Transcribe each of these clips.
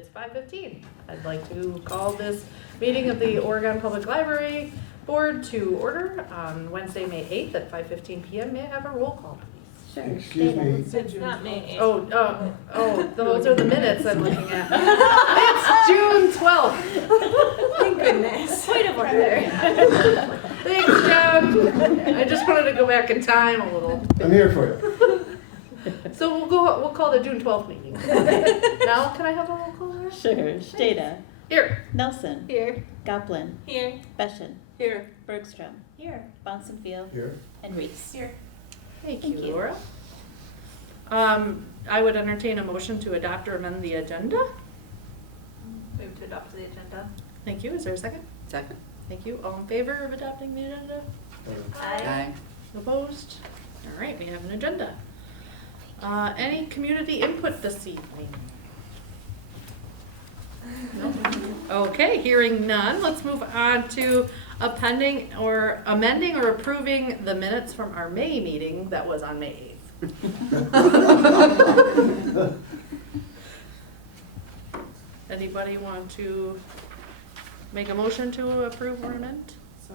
It's 5:15. I'd like to call this meeting of the Oregon Public Library Board to order on Wednesday, May 8th at 5:15 p.m. May I have a roll call, please? Sure. Excuse me. It's not May 8th. Oh, those are the minutes I'm looking at. It's June 12th. Thank goodness. Point of order. Thanks, Jen. I just wanted to go back in time a little. I'm here for you. So we'll call the June 12th meeting. Now, can I have a roll call? Laura? Sure. Stata. Here. Nelson. Here. Goplin. Here. Beshin. Here. Bergstrom. Here. Bonsonfield. Here. And Reese. Here. Thank Thank you, you. Laura. I would entertain a motion to adopt or amend the agenda. Move to adopt the agenda. Thank you. Is there a second? Second. Thank you. All in favor of adopting the agenda? Aye. Opposed? All right, we have an agenda. Any community input this evening? No? Okay, hearing none, let's move on to amending or approving the minutes from our May meeting that was on May 8th. Anybody want to make a motion to approve or amend? So,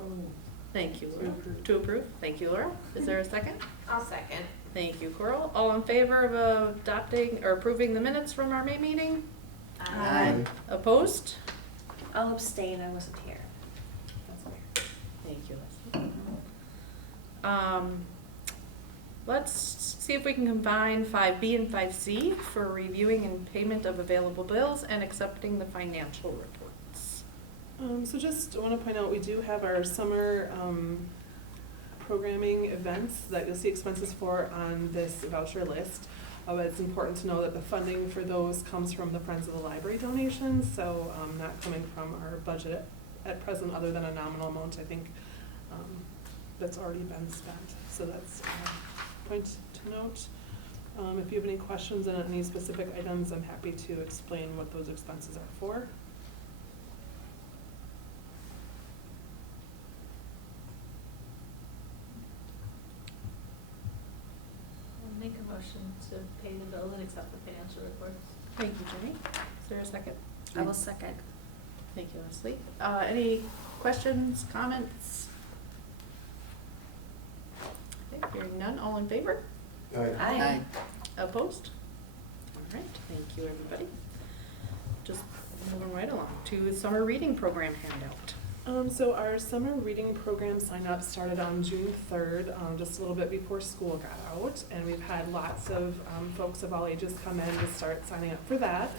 Thank you, Laura. To approve? Thank you, Laura. Is there a second? I'll second. Thank you, Coral. All in favor of adopting or approving the minutes from our May meeting? Aye. Opposed? I'll abstain, I wasn't here. Thank you, Leslie. Let's see if we can combine 5B and 5C for reviewing and payment of available bills and accepting the financial reports. So just want to point out, we do have our summer programming events that you'll see expenses for on this voucher list. It's important to know that the funding for those comes from the Friends of the Library donations, so not coming from our budget at present, other than a nominal amount, I think, that's already been spent. So that's a point to note. If you have any questions on any specific items, I'm happy to explain what those expenses are for. I'll make a motion to pay the bill and accept the financial reports. Thank you, Jenny. Is there a second? I will second. Thank you, Leslie. Any questions, comments? Okay, hearing none, all in favor? Aye. Opposed? All right, thank you, everybody. Just moving right along to summer reading program handout. So our summer reading program sign-up started on June 3rd, just a little bit before school got out, and we've had lots of folks of all ages come in to start signing up for that.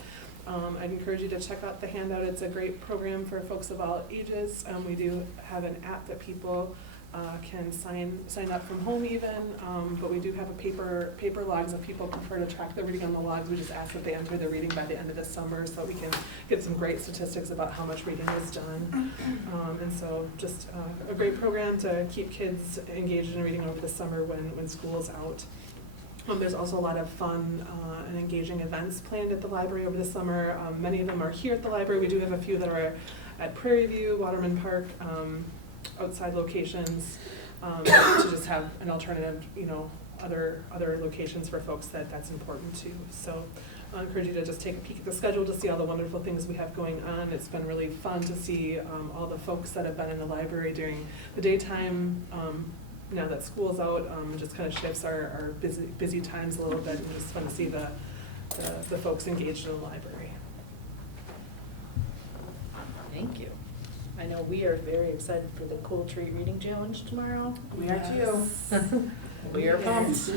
I'd encourage you to check out the handout. It's a great program for folks of all ages. We do have an app that people can sign up from home even, but we do have a paper logs if people prefer to track the reading on the logs. We just ask that they enter their reading by the end of the summer so that we can get some great statistics about how much reading is done. And so just a great program to keep kids engaged in reading over the summer when school's out. There's also a lot of fun and engaging events planned at the library over the summer. Many of them are here at the library. We do have a few that are at Prairie View, Waterman Park, outside locations, to just have an alternative, other locations for folks that's important to. So I encourage you to just take a peek at the schedule to see all the wonderful things we have going on. It's been really fun to see all the folks that have been in the library during the daytime. Now that school's out, it just kind of shifts our busy times a little bit, and just fun to see the folks engaged in the library. Thank you. I know we are very excited for the Cool Treat Reading Challenge tomorrow. We are too. We are pumped.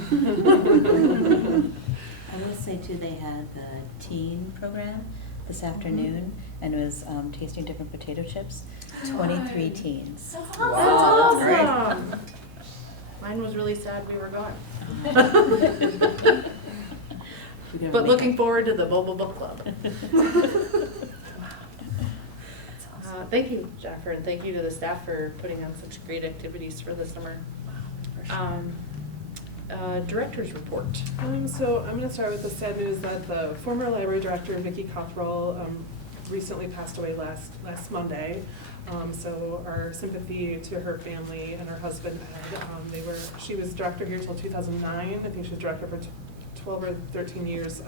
I will say too, they had the teen program this afternoon, and it was tasting different potato chips. 23 teens. That's Wow, awesome. that's great. Awesome. Mine was really sad we were gone. But looking forward to the Bobo Book Club. Thank you, Jennifer, and thank you to the staff for putting on such great activities for the summer. Director's report. So I'm going to start with the sad news that the former library director, Vicki Cothrell, recently passed away last Monday. So our sympathy to her family and her husband, Ed. She was director here till 2009. I think she was director for 12 or 13 years.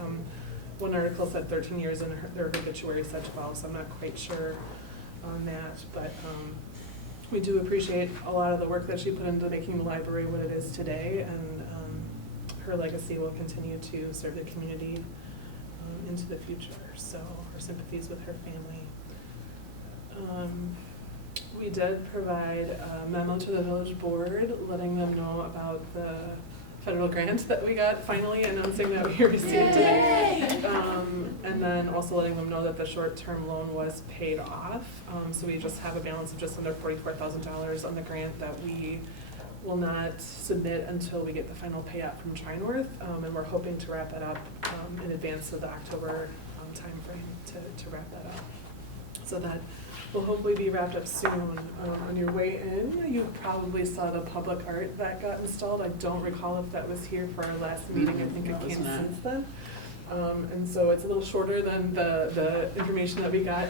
one article said 13 years and their obituary said 12, so I'm not quite sure on that. But we do appreciate a lot of the work that she put into making the library what it is today, and her legacy will continue to serve the community into the future. So our sympathies with her family. We did provide a memo to the village board letting them know about the federal grant that we got, finally announcing that we received it. And then also letting them know that the short-term loan was paid off. So we just have a balance of just under $44,000 on the grant that we will not submit until we get the final payout from Trinorth. And we're hoping to wrap that up in advance of the October timeframe to wrap that up. So that will hopefully be wrapped up soon. On your way in, you probably saw the public art that got installed. I don't recall if that was here for our last meeting. I think it came since then. And so it's a little shorter than the information that we got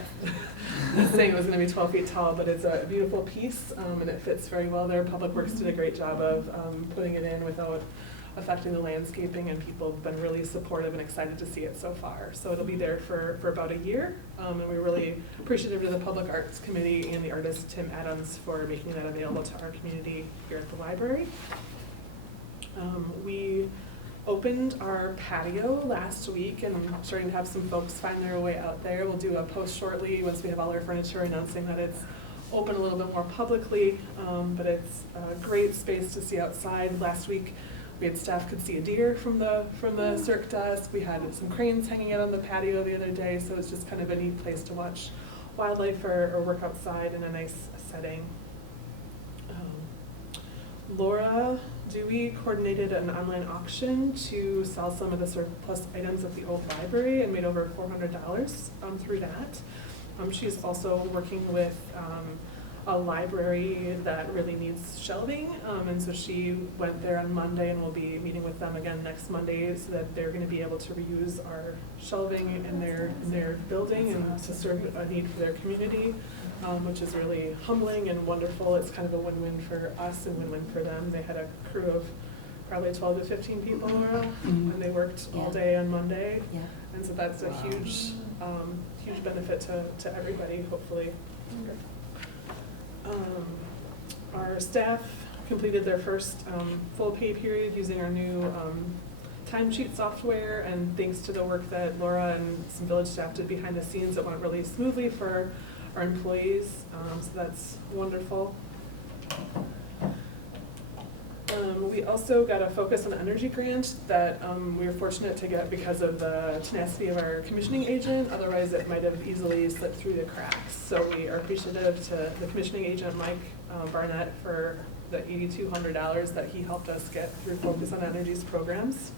saying it was going to be 12 feet tall, but it's a beautiful piece and it fits very well there. Public Works did a great job of putting it in without affecting the landscaping, and people have been really supportive and excited to see it so far. So it'll be there for about a year, and we're really appreciative to the Public Arts Committee and the artist Tim Adams for making that available to our community here at the library. We opened our patio last week and starting to have some folks find their way out there. We'll do a post shortly once we have all our furniture announcing that it's open a little bit more publicly, but it's a great space to see outside. Last week we had staff could see a deer from the circ desk. We had some cranes hanging out on the patio the other day, so it's just kind of a neat place to watch wildlife or work outside in a nice setting. Laura Dewey coordinated an online auction to sell some of the surplus items at the old library and made over $400 through that. She's also working with a library that really needs shelving, and so she went there on Monday and will be meeting with them again next Monday so that they're going to be able to reuse our shelving in their building and to serve a need for their community, which is really humbling and wonderful. It's kind of a win-win for us and win-win for them. They had a crew of probably 12 to 15 people around, and they worked all day on Monday, and so that's a huge benefit to everybody, hopefully. Our staff completed their first full pay period using our new timesheet software, and thanks to the work that Laura and some village staff did behind the scenes, it went really smoothly for our employees, so that's wonderful. We also got a Focus on Energy grant that we were fortunate to get because of the tenacity of our commissioning agent. Otherwise, it might have easily slipped through the cracks. So we are appreciative to the commissioning agent, Mike Barnett, for the $8,200 that he helped us get through Focus on Energy's programs.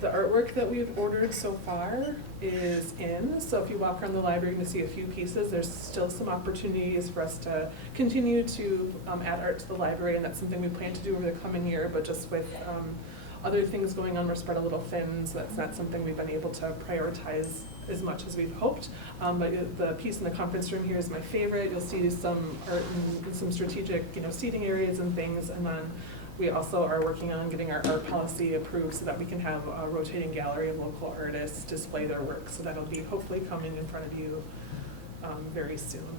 The artwork that we've ordered so far is in, so if you walk around the library, you're going to see a few pieces. There's still some opportunities for us to continue to add art to the library, and that's something we plan to do over the coming year, but just with other things going on, we're spread a little thin, so that's not something we've been able to prioritize as much as we've hoped. But the piece in the conference room here is my favorite. You'll see some art and some strategic, seating areas and things, and then we also are working on getting our art policy approved so that we can have a rotating gallery of local artists display their work. So that'll be hopefully coming in front of you very soon.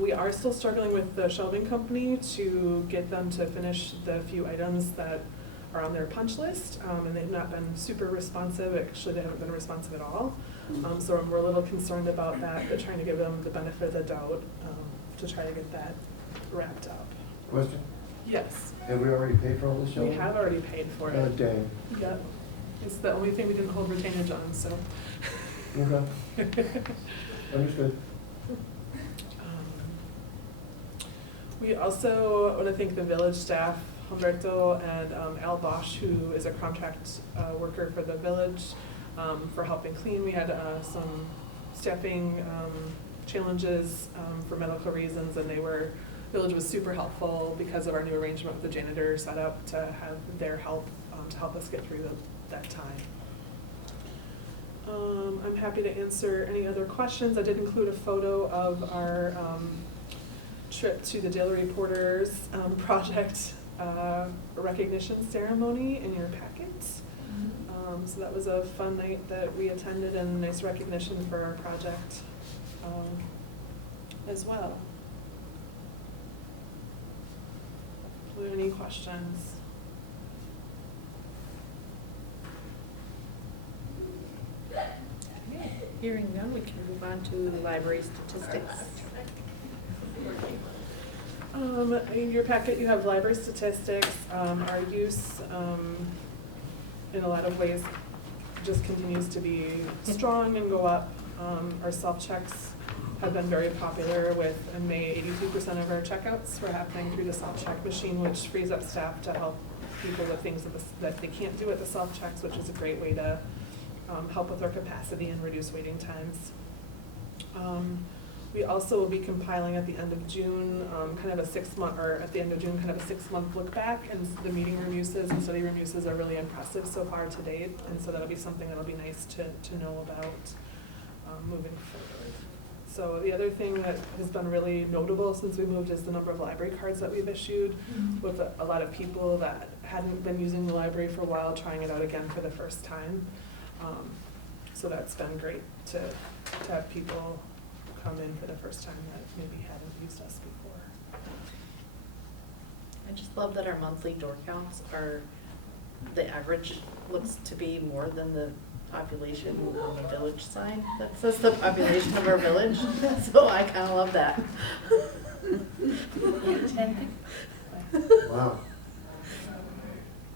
We are still struggling with the shelving company to get them to finish the few items that are on their punch list, and they've not been super responsive. Actually, they haven't been responsive at all. So we're a little concerned about that, but trying to give them the benefit of the doubt to try to get that wrapped up. Question? Yes. Have we already paid for all the shelving? We have already paid for Oh, it. dang. Yep. It's the only thing we didn't hold retainage on, so. Okay. Understood. We also want to thank the village staff, Humberto and Al Bosch, who is a contract worker for the village, for helping clean. We had some staffing challenges for medical reasons, and village was super helpful because of our new arrangement with the janitor set up to have their help to help us get through that time. I'm happy to answer any other questions. I did include a photo of our trip to the Daily Reporters project recognition ceremony in your packets. So that was a fun night that we attended and nice recognition for our project as well. Any questions? Hearing none, we can move on to the library statistics. In your packet, you have library statistics. Our use in a lot of ways just continues to be strong and go up. Our self-checks have been very popular with, in May, 82% of our checkouts were happening through the self-check machine, which frees up staff to help people with things that they can't do at the self-checks, which is a great way to help with our capacity and reduce waiting times. We also will be compiling at the end of June, kind of a 6-month, or at the end of June, kind of a 6-month look back, and the meeting reviews and study reviews are really impressive so far to date, and so that'll be something that'll be nice to know about moving forward. So the other thing that has been really notable since we moved is the number of library cards that we've issued, with a lot of people that hadn't been using the library for a while, trying it out again for the first time. So that's been great to have people come in for the first time that maybe hadn't used us before. I just love that our monthly door counts are, the average looks to be more than the population on the village sign. That says the population of our village, so I kind of love that. Wow.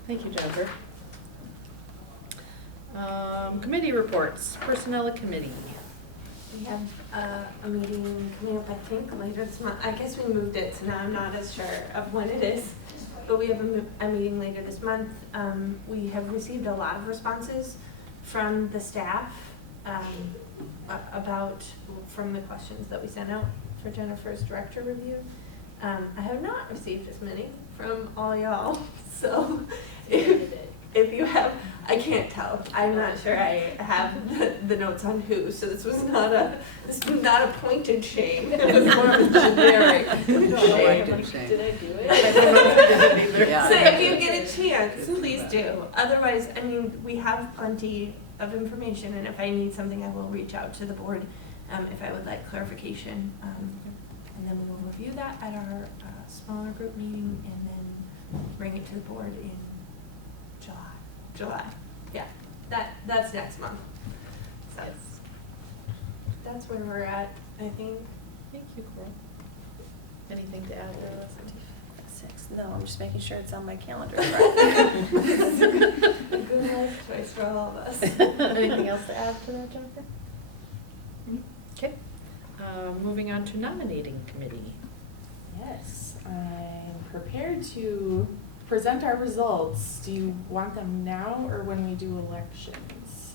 Thank you, Jennifer. Committee reports, personnel committee. We have a meeting coming up, I think, later this month. I guess we moved it, so now I'm not as sure of when it is. But we have a meeting later this month. We have received a lot of responses from the staff from the questions that we sent out for Jennifer's director review. I have not received as many from all y'all, so if you have, I can't tell. I'm not sure I have the notes on who, so this was not a pointed shame. It was more of a generic shame. Did I do it? I don't know if I did it either. Yeah. So if you get a chance, please do. Otherwise, I mean, we have plenty of information, and if I need something, I will reach out to the board if I would like clarification. And then we will review that at our smaller group meeting, and then bring it to the board in July. Yeah, that's next month. So that's where we're at, I think. Thank you, Coral. Anything to add there, Leslie? 6. No, I'm just making sure it's on my calendar. Good life choice for all of us. Anything else to add to that, Jennifer? Okay. Moving on to nominating committee. Yes, I'm prepared to present our results. Do you want them now or when we do elections?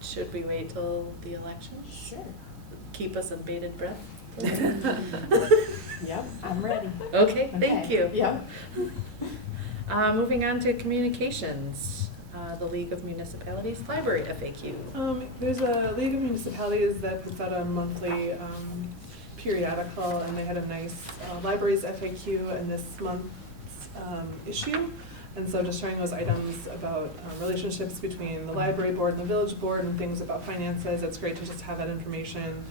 Should we wait till the election? Sure. Keep us in bated breath? Yep, I'm ready. Okay, thank Okay, you. yep. Moving on to communications, the League of Municipalities Library FAQ. There's a League of Municipalities that puts out a monthly periodical, and they had a nice libraries FAQ in this month's issue. And so just showing those items about relationships between the library board and the village board and things about finances. It's great to just have that information.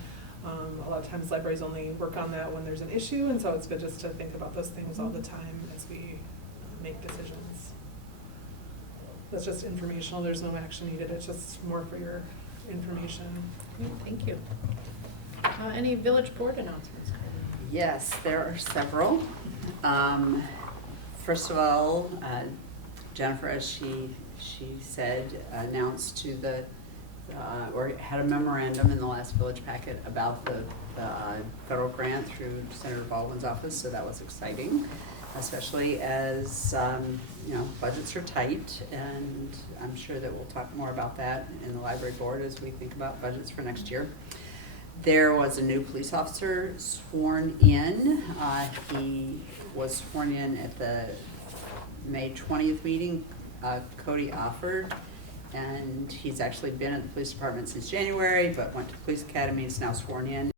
A lot of times libraries only work on that when there's an issue, and so it's good just to think about those things all the time as we make decisions. That's just informational. There's no action needed. It's just more for your information. Great, thank you. Any village board announcements? Yes, there are several. First of all, Jennifer, as she said, announced to the, or had a memorandum in the last village packet about the federal grant through Senator Baldwin's office, so that was exciting, especially as, budgets are tight, and I'm sure that we'll talk more about that in the library board as we think about budgets for next year. There was a new police officer sworn in. He was sworn in at the May 20th meeting, Cody Offord, and he's actually been at the police department since January, but went to police academy, is now sworn in.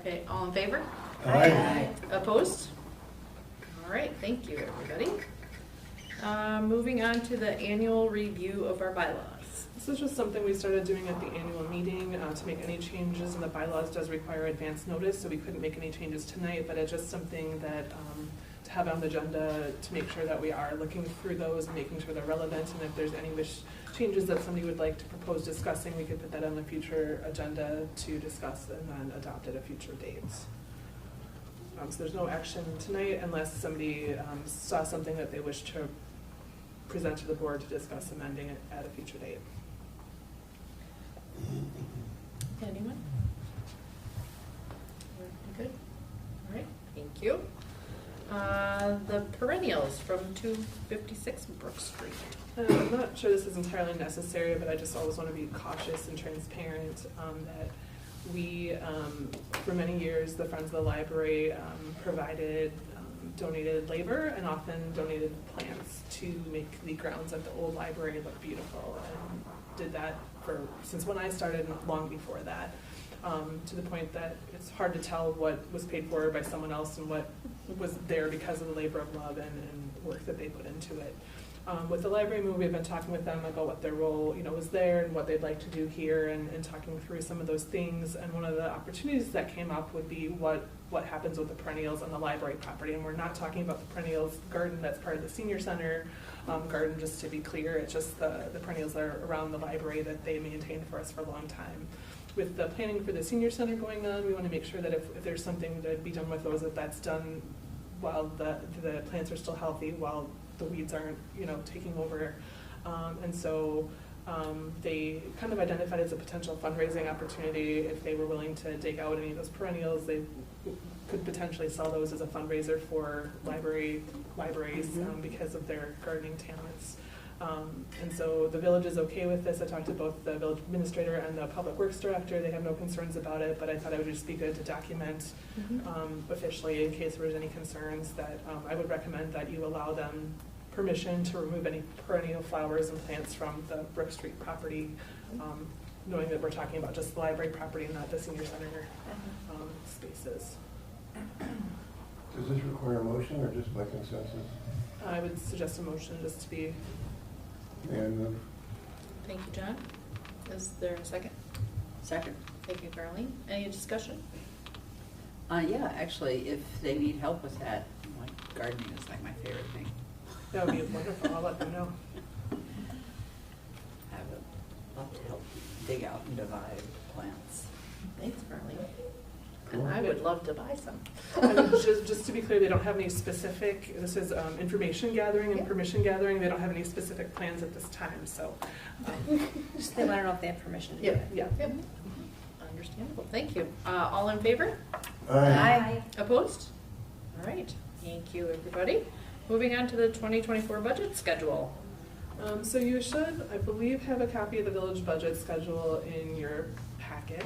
Okay, all in favor? Aye. Opposed? All right, thank you, everybody. Moving on to the annual review of our bylaws. This is just something we started doing at the annual meeting. To make any changes in the bylaws does require advance notice, so we couldn't make any changes tonight, but it's just something that, to have on the agenda to make sure that we are looking through those and making sure they're relevant, and if there's any changes that somebody would like to propose discussing, we could put that on the future agenda to discuss and then adopt at a future date. So there's no action tonight unless somebody saw something that they wish to present to the board to discuss amending it at a future date. Anyone? We're good? All right, thank you. The perennials from 256 Brook Street. I'm not sure this is entirely necessary, but I just always want to be cautious and transparent that we, for many years, the Friends of the Library provided donated labor and often donated plants to make the grounds at the old library look beautiful, and did that since when I started and long before that, to the point that it's hard to tell what was paid for by someone else and what was there because of the labor of love and work that they put into it. With the library move, we've been talking with them about what their role, was there and what they'd like to do here, and talking through some of those things. And one of the opportunities that came up would be what happens with the perennials on the library property. And we're not talking about the perennials garden that's part of the senior center garden, just to be clear. It's just the perennials that are around the library that they maintained for us for a long time. With the planning for the senior center going on, we want to make sure that if there's something to be done with those, that's done while the plants are still healthy, while the weeds aren't, taking over. And so they kind of identified as a potential fundraising opportunity. If they were willing to dig out any of those perennials, they could potentially sell those as a fundraiser for libraries because of their gardening talents. And so the village is okay with this. I talked to both the village administrator and the public works director. They have no concerns about it, but I thought it would just be good to document officially in case there was any concerns that I would recommend that you allow them permission to remove any perennial flowers and plants from the Brook Street property, knowing that we're talking about just the library property and not the senior center spaces. Does this require a motion or just by consensus? I would suggest a motion just to be. May I move? Thank you, John. Is there a second? Second. Thank you, Carleen. Any discussion? Yeah, actually, if they need help with that, gardening is like my favorite thing. That would be wonderful. I'll let them know. I would love to help dig out and divide plants. Thanks, Carleen. And I would love to buy some. And just to be clear, they don't have any specific, this is information gathering and permission gathering. They don't have any specific plans at this time, so. Just they want to know if they have permission to do it. Yeah. Yep. Understandable. Thank you. All in favor? Aye. Opposed? All right. Thank you, everybody. Moving on to the 2024 budget schedule. So you should, I believe, have a copy of the village budget schedule in your packet.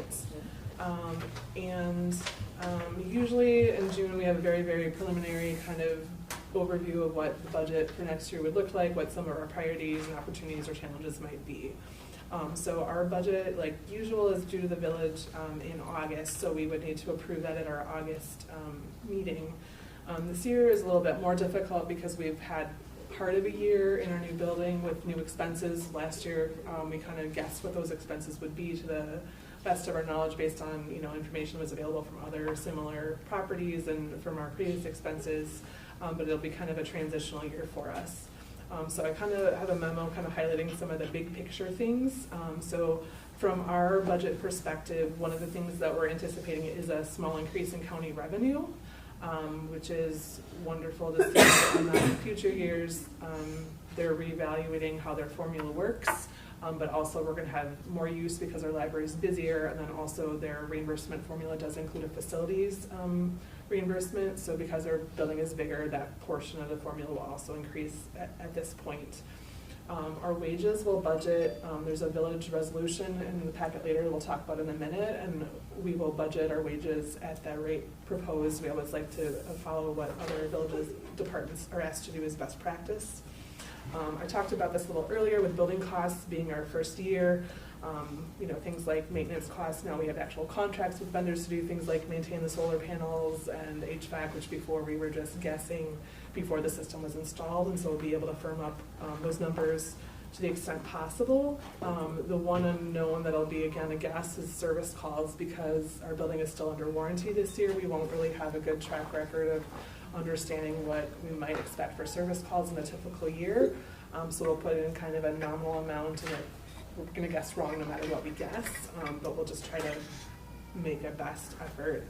Usually in June, we have a very, very preliminary kind of overview of what the budget for next year would look like, what some of our priorities and opportunities or challenges might be. So our budget, like usual, is due to the village in August, so we would need to approve that at our August meeting. This year is a little bit more difficult because we've had part of a year in our new building with new expenses. Last year, we kind of guessed what those expenses would be to the best of our knowledge based on, information was available from other similar properties and from our previous expenses, but it'll be kind of a transitional year for us. So I kind of have a memo kind of highlighting some of the big picture things. So from our budget perspective, one of the things that we're anticipating is a small increase in county revenue, which is wonderful to see. In the future years, they're reevaluating how their formula works. But also we're going to have more use because our library is busier, and then also their reimbursement formula does include a facilities reimbursement. So because our building is bigger, that portion of the formula will also increase at this point. Our wages will budget, there's a village resolution in the packet later we'll talk about in a minute, and we will budget our wages at that rate proposed. We always like to follow what other villages departments are asked to do as best practice. I talked about this a little earlier with building costs being our first year. You know, things like maintenance costs. Now we have actual contracts with vendors to do things like maintain the solar panels and HVAC, which before we were just guessing before the system was installed, and so we'll be able to firm up those numbers to the extent possible. The one unknown that'll be, again, a guess is service calls, because our building is still under warranty this year. We won't really have a good track record of understanding what we might expect for service calls in a typical year. So we'll put in kind of a nominal amount, and we're gonna guess wrong no matter what we guess, but we'll just try to make a best effort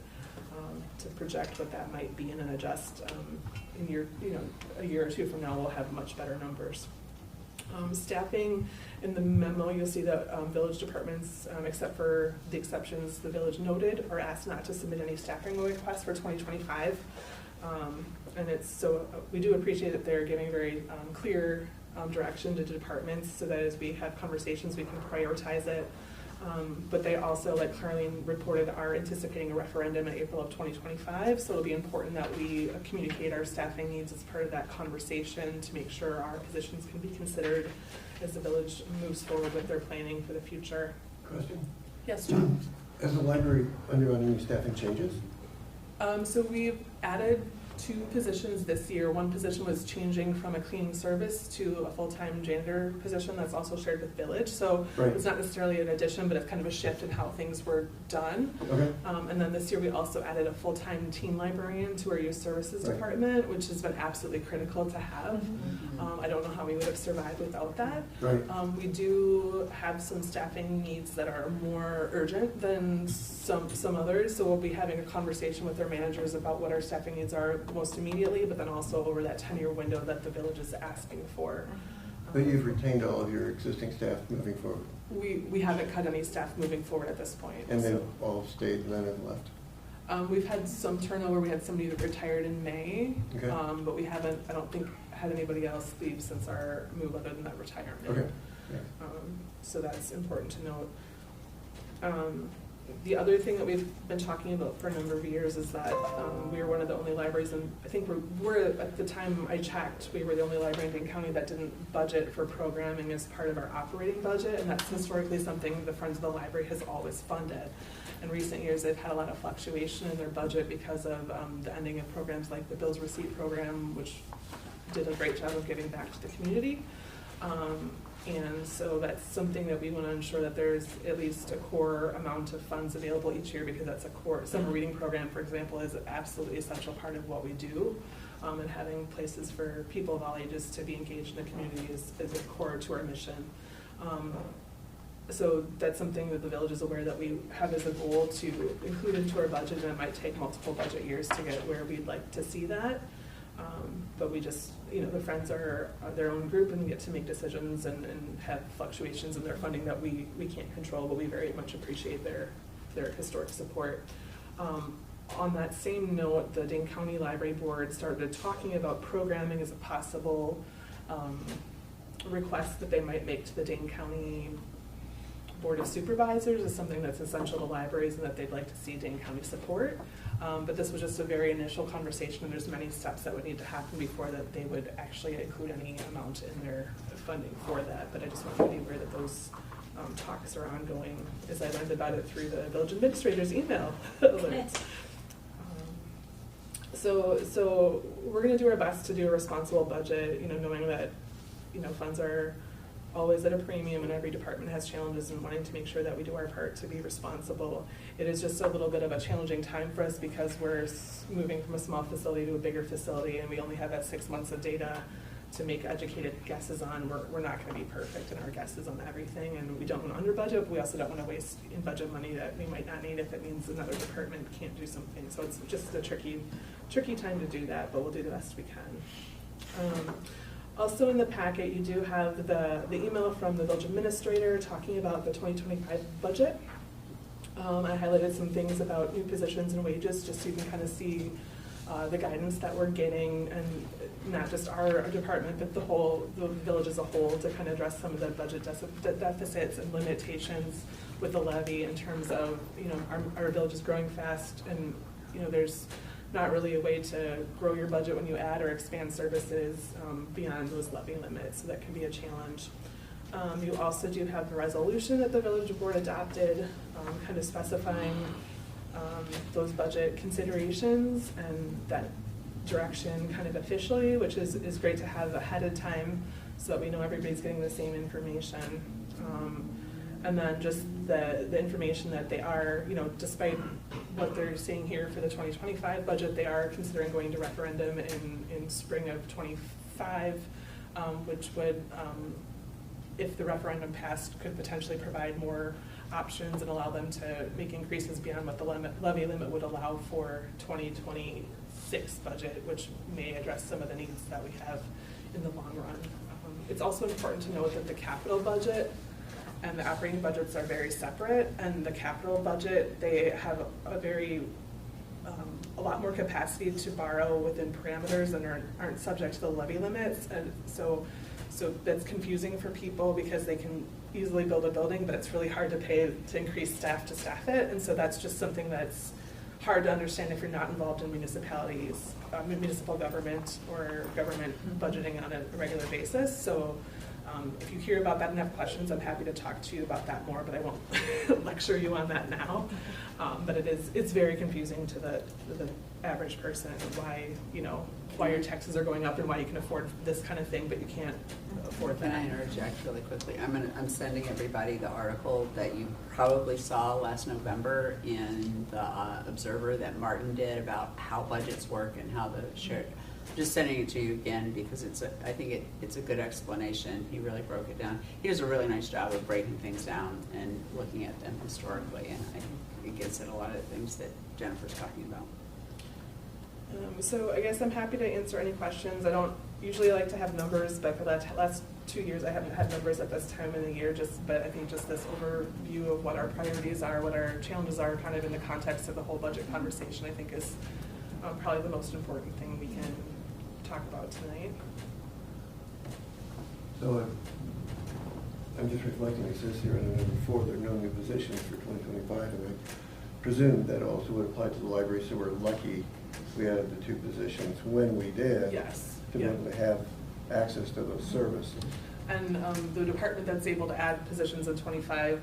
to project what that might be and then adjust in a year or two from now, we'll have much better numbers. Staffing, in the memo, you'll see that village departments, except for the exceptions the village noted, are asked not to submit any staffing requests for 2025. And we do appreciate that they're giving very clear direction to departments, so that as we have conversations, we can prioritize it. But they also, like Carleen reported, are anticipating a referendum in April of 2025, so it'll be important that we communicate our staffing needs as part of that conversation to make sure our positions can be considered as the village moves forward with their planning for the future. Question? Yes, John? Has the library undergone any staffing changes? So we've added 2 positions this year. One position was changing from a cleaning service to a full-time janitor position that's also shared with Village. So Right. it's not necessarily an addition, but it's kind of a shift in how things were done. Okay. And then this year we also added a full-time teen librarian to our youth services Right. department, which has been absolutely critical to have. I don't know how we would have survived without that. Right. We do have some staffing needs that are more urgent than some others, so we'll be having a conversation with our managers about what our staffing needs are most immediately, but then also over that 10-year window that the village is asking for. But you've retained all of your existing staff moving forward, We haven't cut any staff moving forward at this point. and they've so. all stayed and none have left? We've had some turnover. We had somebody that retired in May, Okay. but we haven't, I don't think, had anybody else leave since our move other than that retirement. Okay. Yeah. So that's important to note. The other thing that we've been talking about for a number of years is that we are one of the only libraries, and I think we're at the time I checked, we were the only library in Dane County that didn't budget for programming as part of our operating budget, and that's historically something the Friends of the Library has always funded. In recent years, they've had a lot of fluctuation in their budget because of the ending of programs like the Bills Receipt program, which did a great job of giving back to the community. And so that's something that we want to ensure that there's at least a core amount of funds available each year, because that's a core. Summer reading program, for example, is an absolutely essential part of what we do. And having places for people of all ages to be engaged in the community is a core to our mission. So that's something that the village is aware that we have as a goal to include into our budget, and it might take multiple budget years to get where we'd like to see that. But we just, the Friends are their own group and get to make decisions and have fluctuations in their funding that we can't control, but we very much appreciate their historic support. On that same note, the Dane County Library Board started talking about programming as a possible request that they might make to the Dane County Board of Supervisors is something that's essential to libraries and that they'd like to see Dane County support. But this was just a very initial conversation, and there's many steps that would need to happen before that they would actually include any amount in their funding for that. But I just want to be aware that those talks are ongoing, as I learned about it through the village administrator's email alert. So we're going to do our best to do a responsible budget, knowing that funds are always at a premium and every department has challenges, and wanting to make sure that we do our part to be responsible. It is just a little bit of a challenging time for us because we're moving from a small facility to a bigger facility, and we only have that 6 months of data to make educated guesses on. We're not going to be perfect in our guesses on everything, and we don't want to under budget, but we also don't want to waste in budget money that we might not need if it means another department can't do something. So it's just a tricky time to do that, but we'll do the best we can. Also in the packet, you do have the email from the village administrator talking about the 2025 budget. I highlighted some things about new positions and wages, just so you can kind of see the guidance that we're getting, and not just our department, but the village as a whole, to kind of address some of the budget deficits and limitations with the levy in terms of, our village is growing fast, and, there's not really a way to grow your budget when you add or expand services beyond those levy limits, so that can be a challenge. You also do have the resolution that the village board adopted, kind of specifying those budget considerations and that direction kind of officially, which is great to have ahead of time so that we know everybody's getting the same information. And then just the information that they are, despite what they're saying here for the 2025 budget, they are considering going to referendum in spring of '25, which would, if the referendum passed, could potentially provide more options and allow them to make increases beyond what the levy limit would allow for 2026 budget, which may address some of the needs that we have in the long run. It's also important to note that the capital budget and the operating budgets are very separate, and the capital budget, they have a lot more capacity to borrow within parameters and aren't subject to the levy limits, and so that's confusing for people because they can easily build a building, but it's really hard to pay to increase staff to staff it, and so that's just something that's hard to understand if you're not involved in municipalities, municipal government or government budgeting on a regular basis. So if you hear about that and have questions, I'm happy to talk to you about that more, but I won't lecture you on that now. But it's very confusing to the average person why your taxes are going up and why you can afford this kind of thing, but you can't afford that. Can I interject really quickly? I'm sending everybody the article that you probably saw last November in the Observer that Martin did about how budgets work and how the shared. Just sending it to you again because I think it's a good explanation. He really broke it down. He does a really nice job of breaking things down and looking at them historically, and I think it gets at a lot of the things that Jennifer's talking about. So I guess I'm happy to answer any questions. I don't usually like to have numbers, but for the last 2 years I haven't had numbers at this time in the year, but I think just this overview of what our priorities are, what our challenges are kind of in the context of the whole budget conversation, I think is probably the most important thing we can talk about tonight. So I'm just reflecting, it says here in number 4, there are no new positions for 2025, and I presume that also would apply to the library, so we're lucky we added the 2 positions when we did. Yes. To be able to have access to those services. And the department that's able to add positions in 25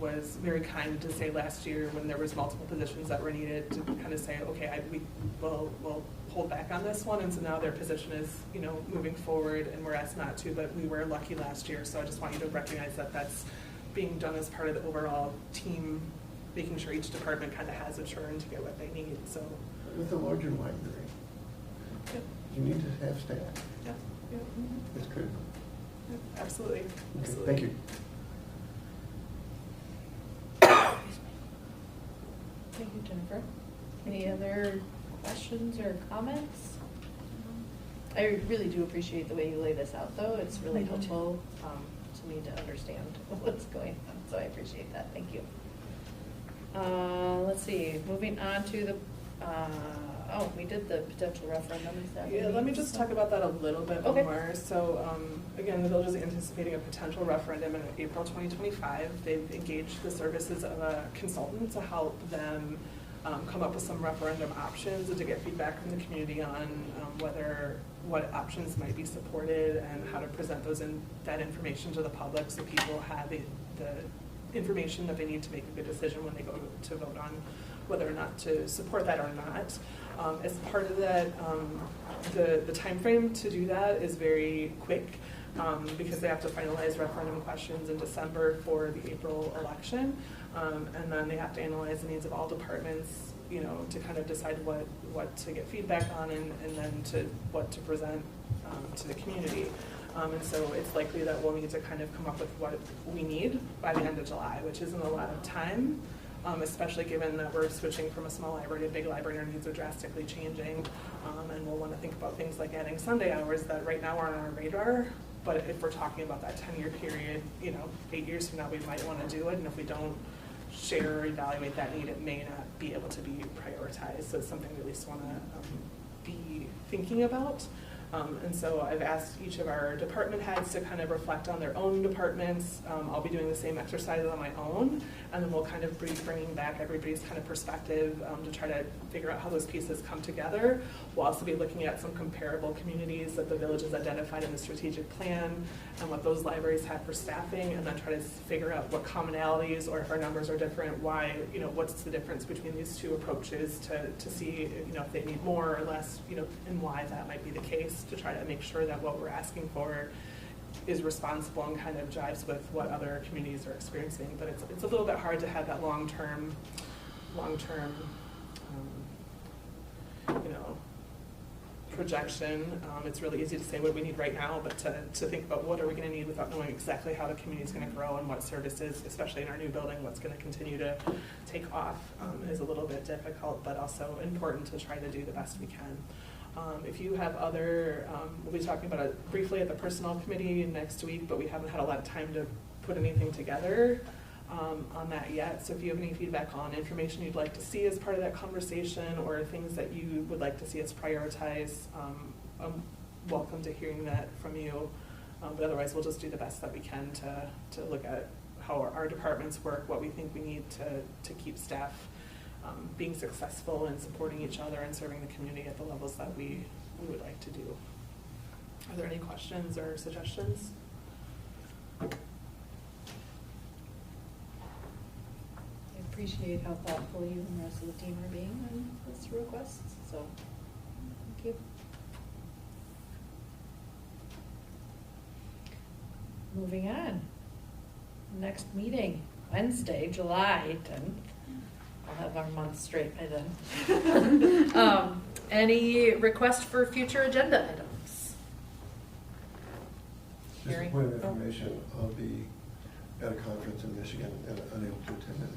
was very kind to say last year when there was multiple positions that were needed to kind of say, okay, we'll hold back on this one, and so now their position is moving forward, and we're asked not to, but we were lucky last year, so I just want you to recognize that that's being done as part of the overall team, making sure each department kind of has a churn to get what they need. So With a larger library, you need to have staff. Yeah. That's critical. Yeah, absolutely. Okay, Absolutely. thank you. Thank you, Jennifer. Any other questions or comments? I really do appreciate the way you lay this out, though. It's really helpful to me to understand what's going on, so I appreciate that. Thank you. Let's see, moving on to the, we did the potential referendum. Is that Yeah, let me just talk about that a little bit Okay. more. So, again, the village is anticipating a potential referendum in April 2025. They've engaged the services of a consultant to help them come up with some referendum options and to get feedback from the community on what options might be supported and how to present that information to the public so people have the information that they need to make a good decision when they go to vote on whether or not to support that or not. As part of that, the timeframe to do that is very quick because they have to finalize referendum questions in December for the April election. And then they have to analyze the needs of all departments, to kind of decide what to get feedback on and then what to present to the community. And so it's likely that we'll need to kind of come up with what we need by the end of July, which isn't a lot of time, especially given that we're switching from a small library to a big library and our needs are drastically changing. And we'll want to think about things like adding Sunday hours that right now are on our radar. But if we're talking about that 10-year period, 8 years from now, we might want to do it. And if we don't share or evaluate that need, it may not be able to be prioritized. So it's something we at least want to be thinking about. And so I've asked each of our department heads to kind of reflect on their own departments. I'll be doing the same exercises on my own, and then we'll kind of be bringing back everybody's kind of perspective to try to figure out how those pieces come together. We'll also be looking at some comparable communities that the village has identified in the strategic plan and what those libraries have for staffing, and then try to figure out what commonalities, or if our numbers are different, why, what's the difference between these two approaches to see, if they need more or less, and why that might be the case, to try to make sure that what we're asking for is responsible and kind of jives with what other communities are experiencing. But it's a little bit hard to have that long-term, projection. It's really easy to say what we need right now, but to think about what are we going to need without knowing exactly how the community is going to grow and what services, especially in our new building, what's going to continue to take off is a little bit difficult, but also important to try to do the best we can. If you have other, we'll be talking about it briefly at the personnel committee next week, but we haven't had a lot of time to put anything together on that yet. So if you have any feedback on information you'd like to see as part of that conversation, or things that you would like to see us prioritize, I'm welcome to hearing that from you. But otherwise, we'll just do the best that we can to look at how our departments work, what we think we need to keep staff being successful and supporting each other and serving the community at the levels that we would like to do. Are there any questions or suggestions? I appreciate how thoughtful you and the rest of the team are being on this request, so thank you. Moving on. Next meeting, Wednesday, July 10th. I'll have our month straight by then. Any request for future agenda items? Just a Hearing- point of information, I'll be at a conference in Michigan and unable to attend it.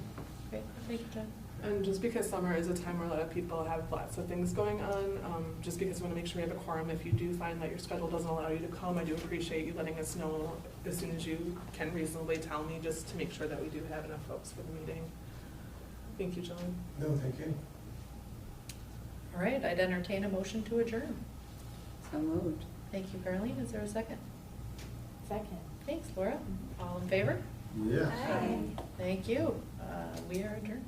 Great, thank you, Jen. And just because summer is a time where a lot of people have lots of things going on, just because we want to make sure we have a quorum, if you do find that your schedule doesn't allow you to come, I do appreciate you letting us know as soon as you can reasonably tell me, just to make sure that we do have enough folks for the meeting. Thank you, John. No, thank you. All right, I'd entertain a motion to adjourn. So moved. Thank you, Carleen. Is there a second? Second. Thanks, Laura. All in favor? Yeah. Thank you. We are adjourned.